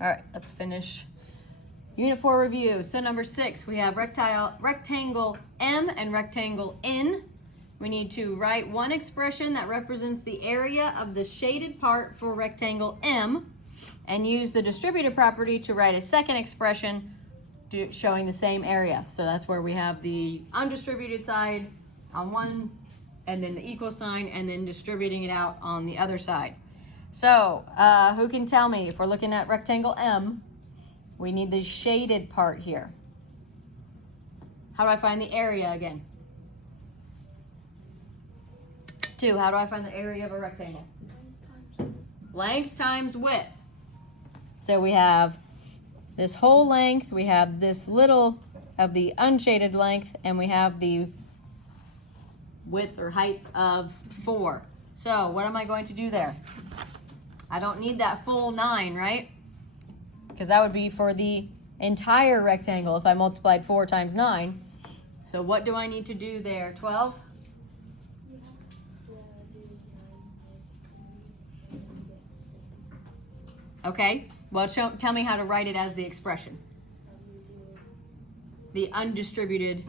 All right, let's finish Unit 4 review. So number 6, we have rectangle M and rectangle N. We need to write one expression that represents the area of the shaded part for rectangle M and use the distributive property to write a second expression showing the same area. So that's where we have the undistributed side on one and then the equal sign and then distributing it out on the other side. So who can tell me, if we're looking at rectangle M, we need the shaded part here. How do I find the area again? 2, how do I find the area of a rectangle? Length times width. So we have this whole length, we have this little of the unshaded length, and we have the width or height of 4. So what am I going to do there? I don't need that full 9, right? Because that would be for the entire rectangle if I multiplied 4 times 9. So what do I need to do there? 12? Okay, well tell me how to write it as the expression. The undistributed.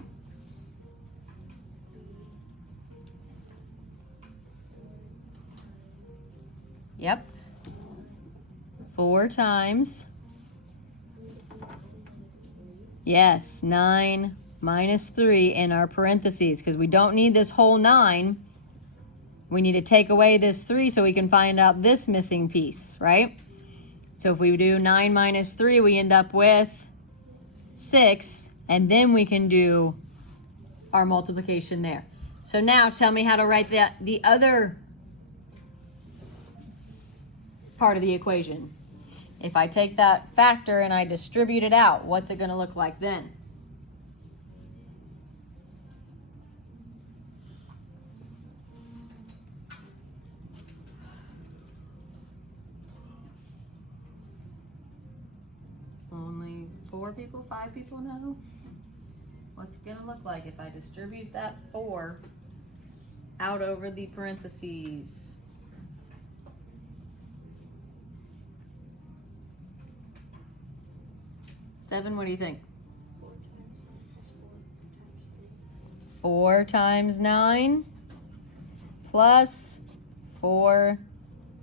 Yep. 4 times. Yes, 9 minus 3 in our parentheses, because we don't need this whole 9. We need to take away this 3 so we can find out this missing piece, right? So if we do 9 minus 3, we end up with 6, and then we can do our multiplication there. So now tell me how to write the other part of the equation. If I take that factor and I distribute it out, what's it going to look like then? Only 4 people, 5 people know? What's it going to look like if I distribute that 4 out over the parentheses? 7, what do you think? 4 times 9 plus 4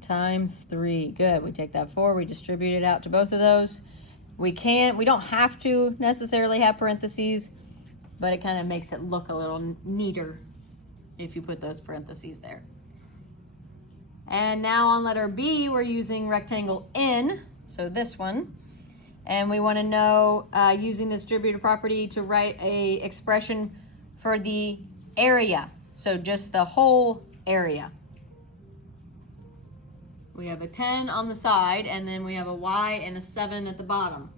times 3. Good. We take that 4, we distribute it out to both of those. We don't have to necessarily have parentheses, but it kind of makes it look a little neater if you put those parentheses there. And now on letter B, we're using rectangle N, so this one. And we want to know, using the distributive property, to write a expression for the area. So just the whole area. We have a 10 on the side, and then we have a Y and a 7 at the bottom.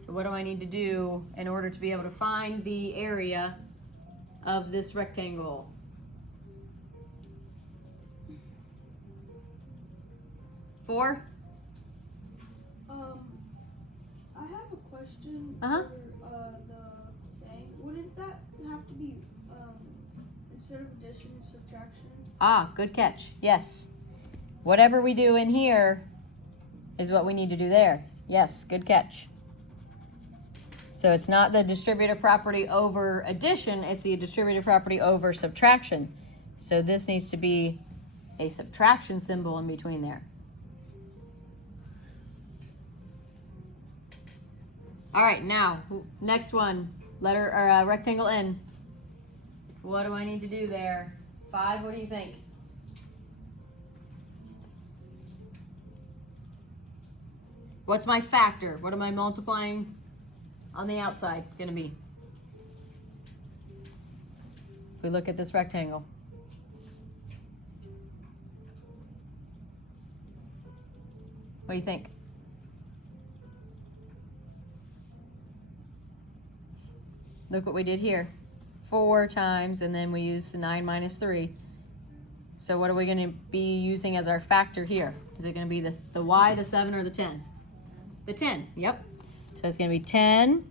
So what do I need to do in order to be able to find the area of this rectangle? Four? I have a question Uh-huh. for the thing. Wouldn't that have to be instead of addition, subtraction? Ah, good catch. Yes. Whatever we do in here is what we need to do there. Yes, good catch. So it's not the distributive property over addition, it's the distributive property over subtraction. So this needs to be a subtraction symbol in between there. All right, now, next one, rectangle N. What do I need to do there? 5, what do you think? What's my factor? What am I multiplying on the outside going to be? If we look at this rectangle. What do you think? Look what we did here. 4 times, and then we use the 9 minus 3. So what are we going to be using as our factor here? Is it going to be the Y, the 7, or the 10? The 10, yep. So it's going to be 10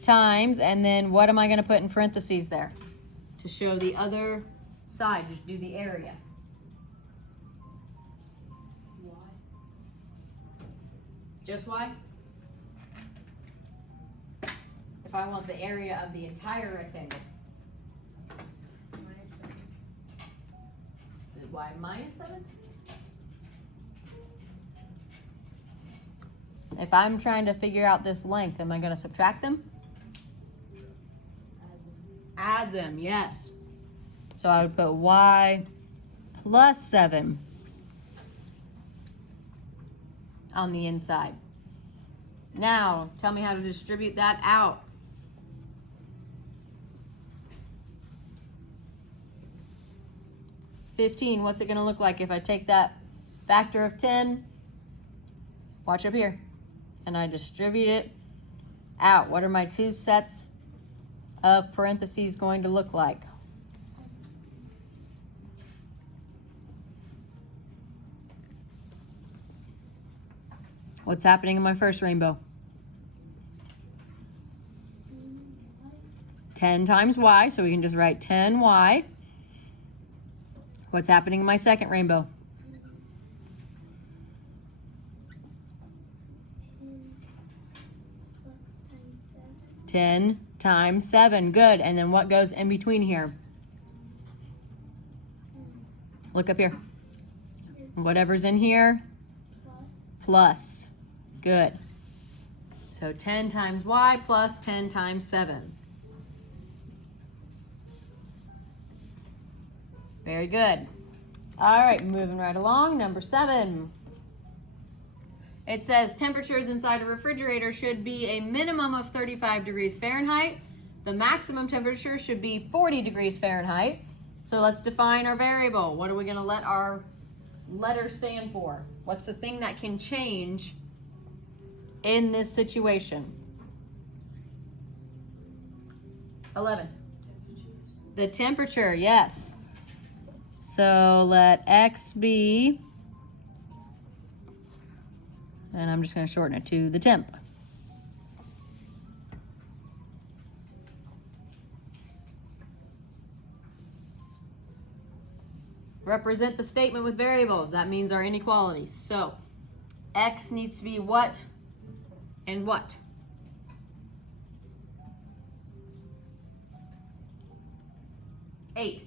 times, and then what am I going to put in parentheses there? To show the other side, just do the area. Just y? If I want the area of the entire rectangle. This is y minus 7? If I'm trying to figure out this length, am I going to subtract them? Add them, yes. So I would put y plus 7 on the inside. Now, tell me how to distribute that out. $15, what's it going to look like if I take that factor of 10, watch up here, and I distribute it out? What are my two sets of parentheses going to look like? What's happening in my first rainbow? 10 times y, so we can just write 10y. What's happening in my second rainbow? 10 times 7. Good. And then what goes in between here? Look up here. Whatever's in here, plus. Good. So 10 times y plus 10 times 7. Very good. All right, moving right along. Number 7. It says temperatures inside a refrigerator should be a minimum of 35 degrees Fahrenheit. The maximum temperature should be 40 degrees Fahrenheit. So let's define our variable. What are we going to let our letter stand for? What's the thing that can change in this situation? 11. The temperature, yes. So let x be, and I'm just going to shorten it to the temp. Represent the statement with variables. That means our inequalities. So x needs to be what and what? Eight.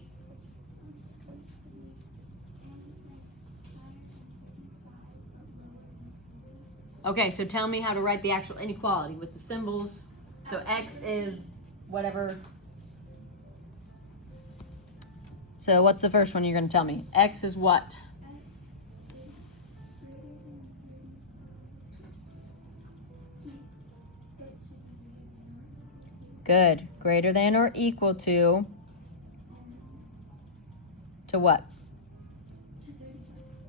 Okay, so tell me how to write the actual inequality with the symbols. So x is whatever. So what's the first one you're going to tell me? X is what? Good. Greater than or equal to what?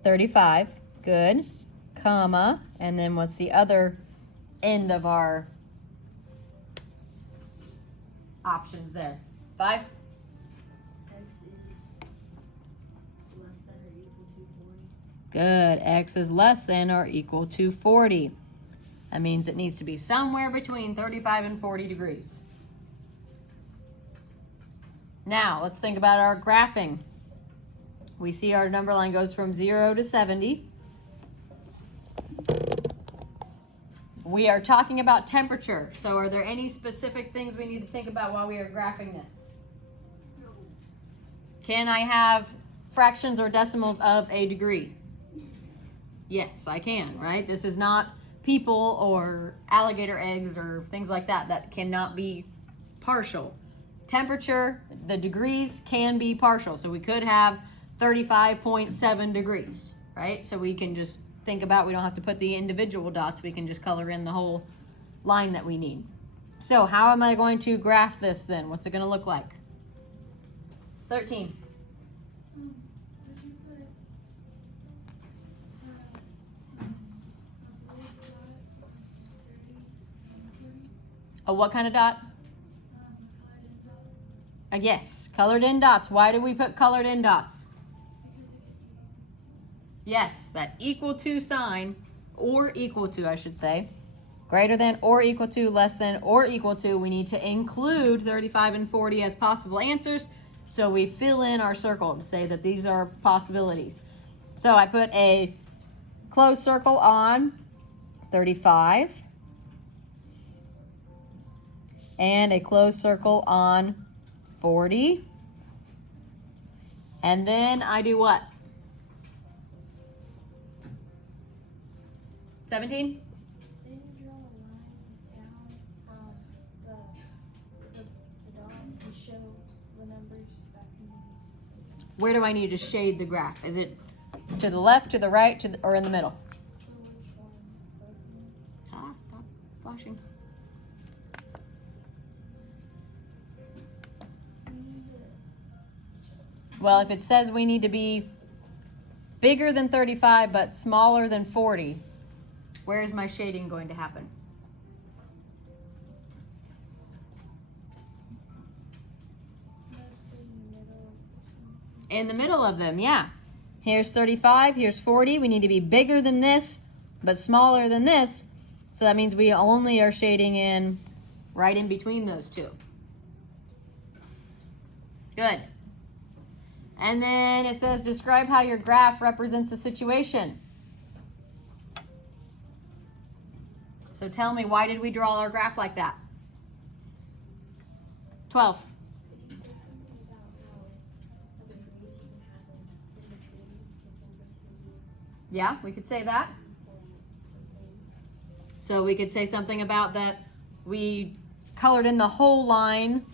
35. Good. Comma. And then what's the other end of our options there? 5. X is less than or equal to 40. Good. X is less than or equal to 40. That means it needs to be somewhere between 35 and 40 degrees. Now, let's think about our graphing. We see our number line goes from 0 to 70. We are talking about temperature. So are there any specific things we need to think about while we are graphing this? No. Can I have fractions or decimals of a degree? Yes, I can, right? This is not people or alligator eggs or things like that that cannot be partial. Temperature, the degrees can be partial. So we could have 35.7 degrees, right? So we can just think about, we don't have to put the individual dots, we can just color in the whole line that we need. So how am I going to graph this then? What's it going to look like? 13. Would you put A what kind of dot? colored in dot? Yes, colored in dots. Why do we put colored in dots? Yes, that equal to sign, or equal to, I should say. Greater than or equal to, less than or equal to. We need to include 35 and 40 as possible answers. So we fill in our circle to say that these are possibilities. So I put a closed circle on 35. And a closed circle on 40. And then I do what? 17? Then you draw a line down from the dot and show the numbers that can be. Where do I need to shade the graph? Is it to the left, to the right, or in the middle? Which one? Ah, stop flashing. Well, if it says we need to be bigger than 35 but smaller than 40, where is my shading going to happen? In the middle of them, yeah. Here's 35, here's 40. We need to be bigger than this but smaller than this. So that means we only are shading in right in between those two. Good. And then it says, describe how your graph represents the situation. So tell me, why did we draw our graph like that? 12. Could you say something about how other degrees you can have in between? Yeah, we could say that. So we could say something about that we colored in the whole line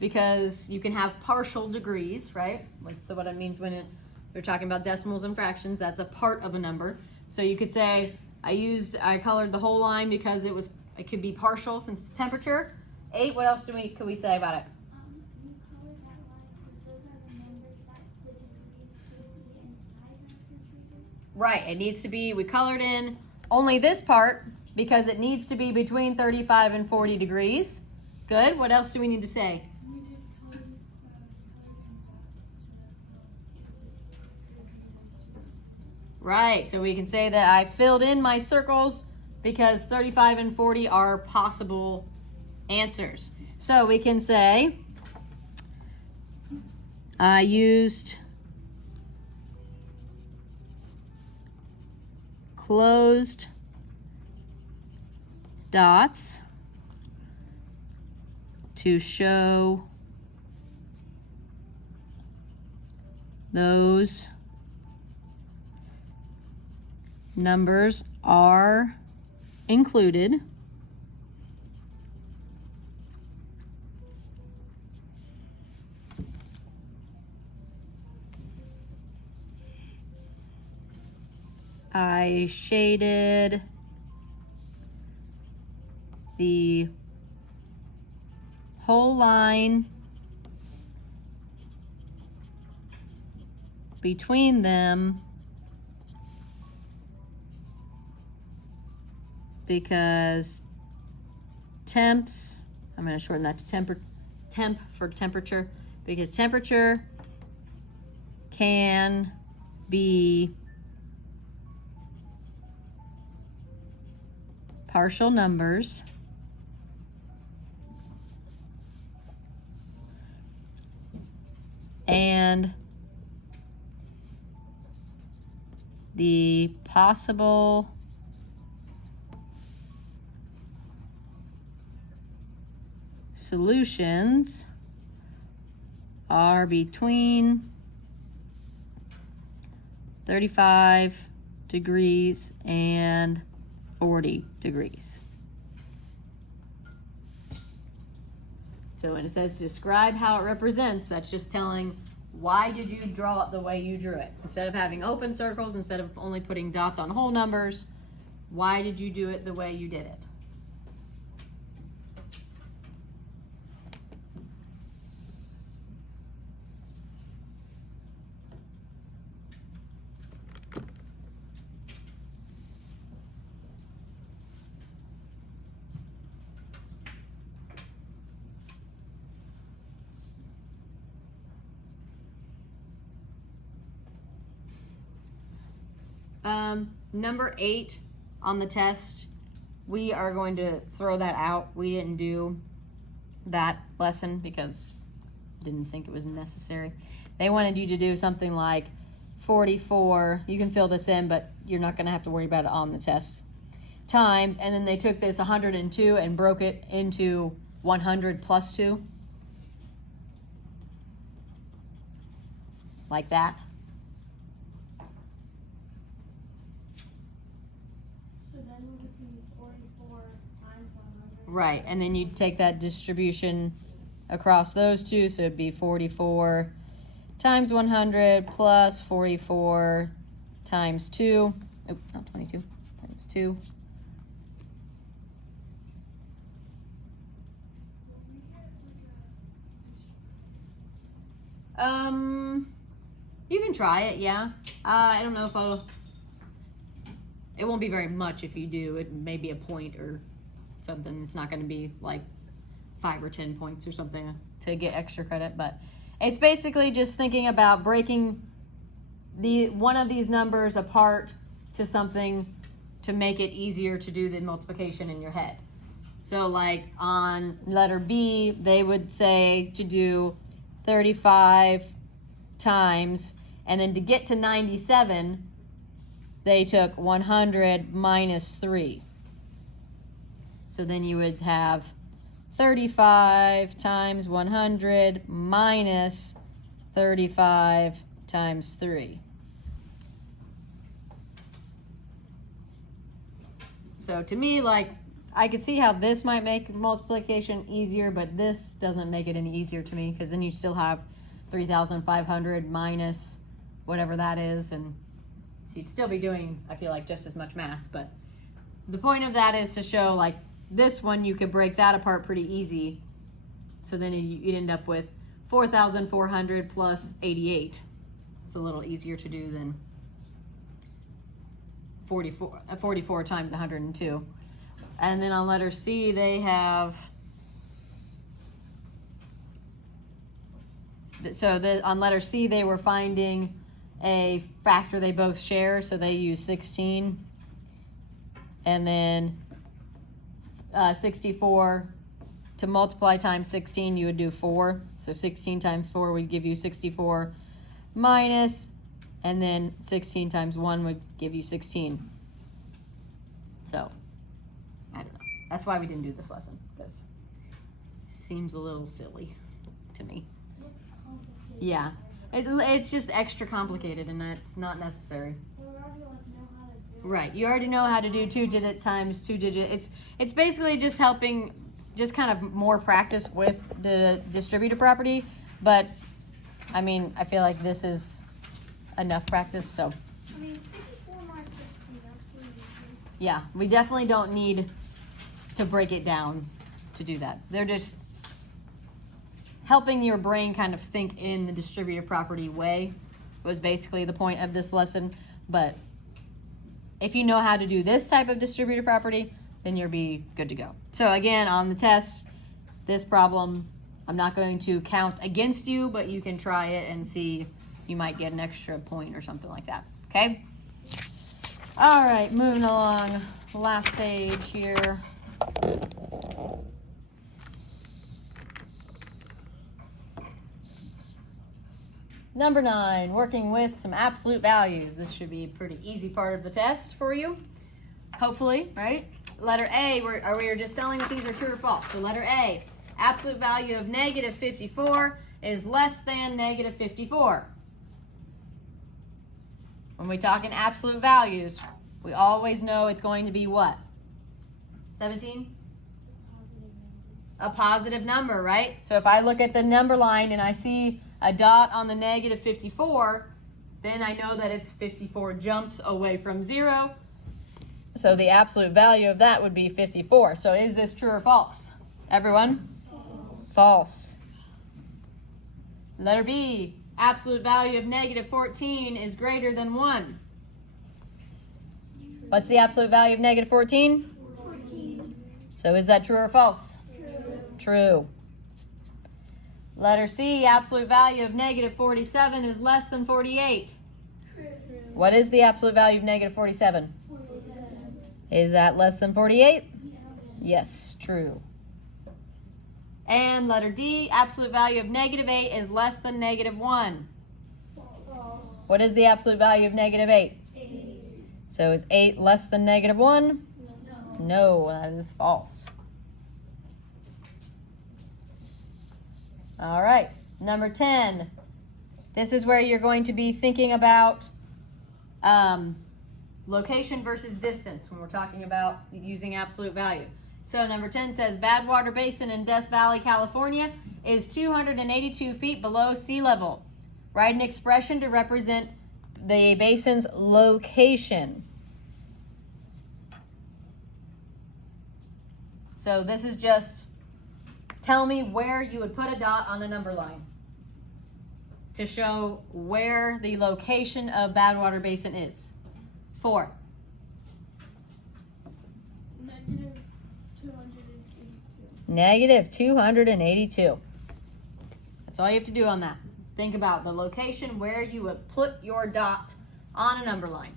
because you can have partial degrees, right? So what it means when we're talking about decimals and fractions, that's a part of a number. So you could say, I colored the whole line because it could be partial since it's temperature. 8, what else could we say about it? You colored that line because those are the numbers that the degrees could be inside of the figures. Right, it needs to be, we colored in only this part because it needs to be between 35 and 40 degrees. Good, what else do we need to say? We did color impacts. Right, so we can say that I filled in my circles because 35 and 40 are possible answers. So we can say I used closed dots to show those numbers are included. I shaded the whole line between them because temps, I'm going to shorten that to temp for temperature, because temperature can be partial numbers and the possible solutions are between 35 degrees and 40 degrees. So when it says describe how it represents, that's just telling why did you draw it the way you drew it. Instead of having open circles, instead of only putting dots on whole numbers, why did you do it the way you did it? Number 8 on the test, we are going to throw that out. We didn't do that lesson because I didn't think it was necessary. They wanted you to do something like 44. You can fill this in, but you're not going to have to worry about it on the test. times, and then they took this 102 and broke it into 100 plus 2. Like that. So then it would be 44 times 100. Right, and then you'd take that distribution across those two, so it'd be 44 times 100 plus 44 times 2. Oh, not 22, times 2. You can try it, yeah. I don't know if it won't be very much if you do. It may be a point or something. It's not going to be like 5 or 10 points or something to get extra credit, but it's basically just thinking about breaking one of these numbers apart to something to make it easier to do the multiplication in your head. So like on letter B, they would say to do 35 times, and then to get to 97, they took 100 minus 3. So then you would have 35 times 100 minus 35 times 3. So to me, like, I could see how this might make multiplication easier, but this doesn't make it any easier to me, because then you still have 3,500 minus whatever that is, and so you'd still be doing, I feel like, just as much math. But the point of that is to show, like, this one you could break that apart pretty easy, so then you'd end up with 4,400 plus 88. It's a little easier to do than 44 times 102. And then on letter C, they have, on letter C, they were finding a factor they both share, so they use 16. And then 64, to multiply times 16, you would do 4. So 16 times 4 would give you 64 minus, and then 16 times 1 would give you 16. So, I don't know. That's why we didn't do this lesson, because it seems a little silly to me. Yeah, it's just extra complicated, and that's not necessary. Right, you already know how to do 2-digit times 2-digit. It's basically just helping, just kind of more practice with the distributive property, but I mean, I feel like this is enough practice, so. I mean, 64 minus 16, that's pretty easy. Yeah, we definitely don't need to break it down to do that. They're just helping your brain kind of think in the distributive property way, was basically the point of this lesson. But if you know how to do this type of distributive property, then you'll be good to go. So again, on the test, this problem, I'm not going to count against you, but you can try it and see, you might get an extra point or something like that, okay? All right, moving along, last page here. Number 9, working with some absolute values. This should be a pretty easy part of the test for you, hopefully, right? Letter A, we're just telling if these are true or false. So letter A, absolute value of negative 54 is less than negative 54. When we talk in absolute values, we always know it's going to be what? 17? A positive number, right? So if I look at the number line and I see a dot on the negative 54, then I know that it's 54 jumps away from 0. So the absolute value of that would be 54. So is this true or false? Everyone? False. Letter B, absolute value of negative 14 is greater than 1. What's the absolute value of negative 14? 14. So is that true or false? True. True. Letter C, absolute value of negative 47 is less than 48. True. What is the absolute value of negative 47? 47. Is that less than 48? Yes. Yes, true. And letter D, absolute value of negative 8 is less than negative 1. False. What is the absolute value of negative 8? 8. So is 8 less than negative 1? No. No, that is false. All right, number 10. This is where you're going to be thinking about location versus distance when we're talking about using absolute value. So number 10 says Badwater Basin in Death Valley, California is 282 feet below sea level. Write an expression to represent the basin's location. So this is just tell me where you would put a dot on a number line to show where the location of Badwater Basin is. 4. Negative 282. Negative 282. That's all you have to do on that. Think about the location where you would put your dot on a number line.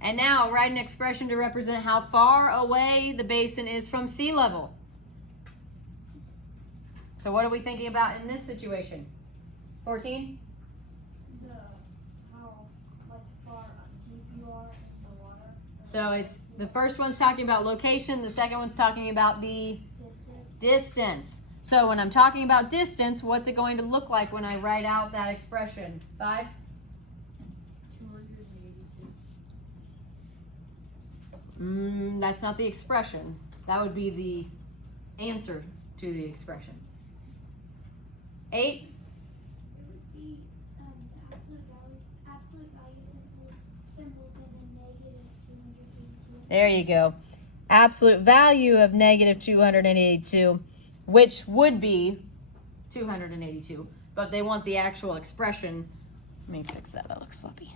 And now write an expression to represent how far away the basin is from sea level. So what are we thinking about in this situation? 14? How far deep you are in the water. So it's the first one's talking about location, the second one's talking about the distance. So when I'm talking about distance, what's it going to look like when I write out that expression? 5? 282. That's not the expression. That would be the answer to the expression. 8? It would be absolute value symbols and then negative 282. There you go. Absolute value of negative 282, which would be 282, but they want the actual expression. Let me fix that. That looks sloppy.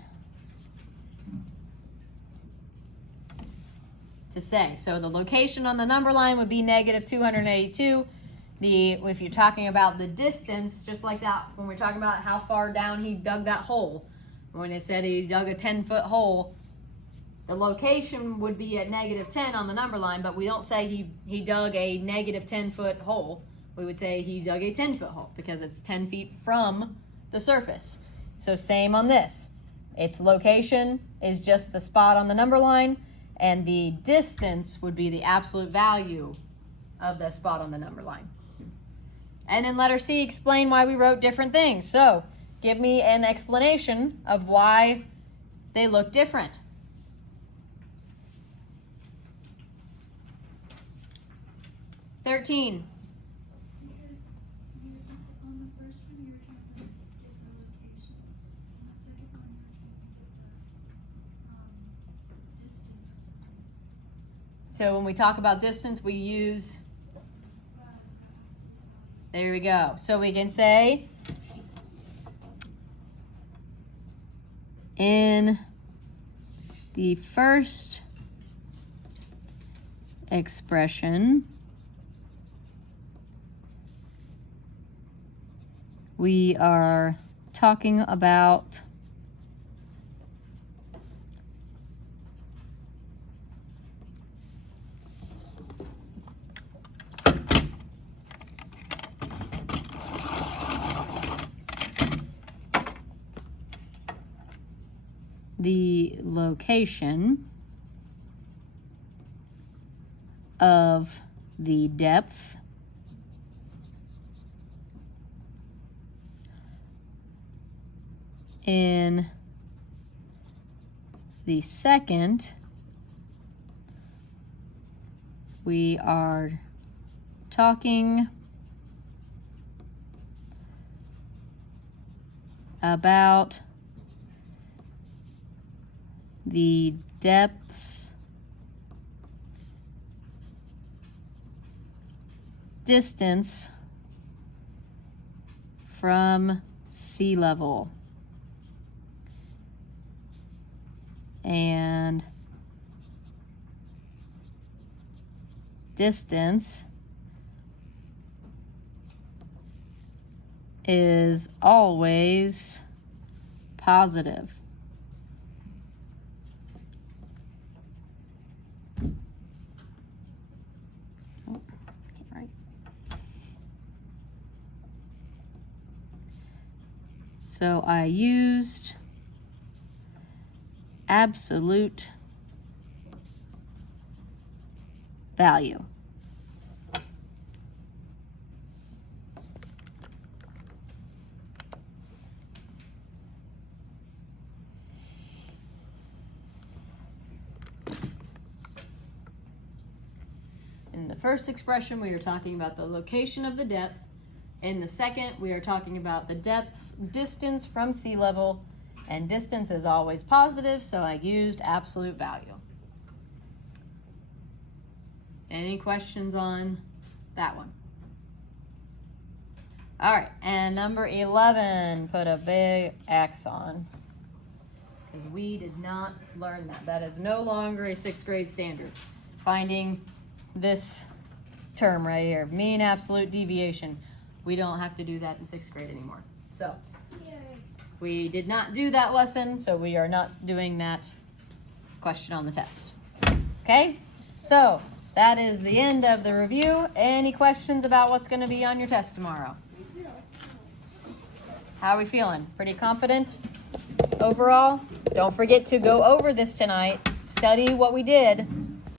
To say. So the location on the number line would be negative 282. If you're talking about the distance, just like that, when we're talking about how far down he dug that hole, when it said he dug a 10-foot hole, the location would be at negative 10 on the number line, but we don't say he dug a negative 10-foot hole. We would say he dug a 10-foot hole because it's 10 feet from the surface. So same on this. Its location is just the spot on the number line, and the distance would be the absolute value of the spot on the number line. And then letter C, explain why we wrote different things. So give me an explanation of why they look different. 13. Because on the first one you were trying to get the location. On the second one you were trying to get the distance. So when we talk about distance, we use, there we go. So we can say, in the first expression, we are talking about the location of the depth in the second, we are talking about the depths, distance from sea level. And distance is always positive. Oh, can't write. So I used absolute value. In the first expression, we are talking about the location of the depth. In the second, we are talking about the depth's distance from sea level, and distance is always positive, so I used absolute value. Any questions on that one? All right, and number 11, put a big X on, because we did not learn that. That is no longer a 6th grade standard. Finding this term right here, mean absolute deviation. We don't have to do that in 6th grade anymore. So, we did not do that lesson, so we are not doing that question on the test. Okay? So, that is the end of the review. Any questions about what's going to be on your test tomorrow? How are we feeling? Pretty confident overall? Don't forget to go over this tonight. Study what we did.